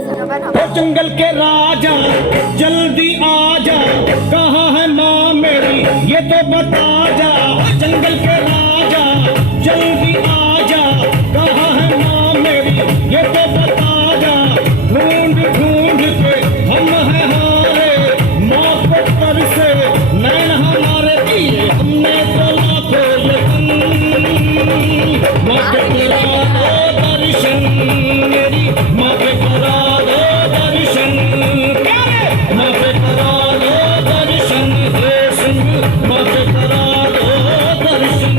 जंगल के राजा जल्दी आजा, कहाँ है माँ मेरी ये तो बता जा। जंगल के राजा जल्दी आजा, कहाँ है माँ मेरी ये तो बता जा। ढूंढ ढूंढ के हम हैं हारे, माँ को कर से नैन हमारे दिए हमने तो लाखों ये माँ के करा दो दर्शन मेरी, माँ के करा दो दर्शन प्यारे, माँ के करा दो दर्शन हे सिंह, माँ के करा दो दर्शन।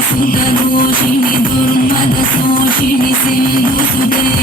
Roshini Durmada Soshini Sindhu Sude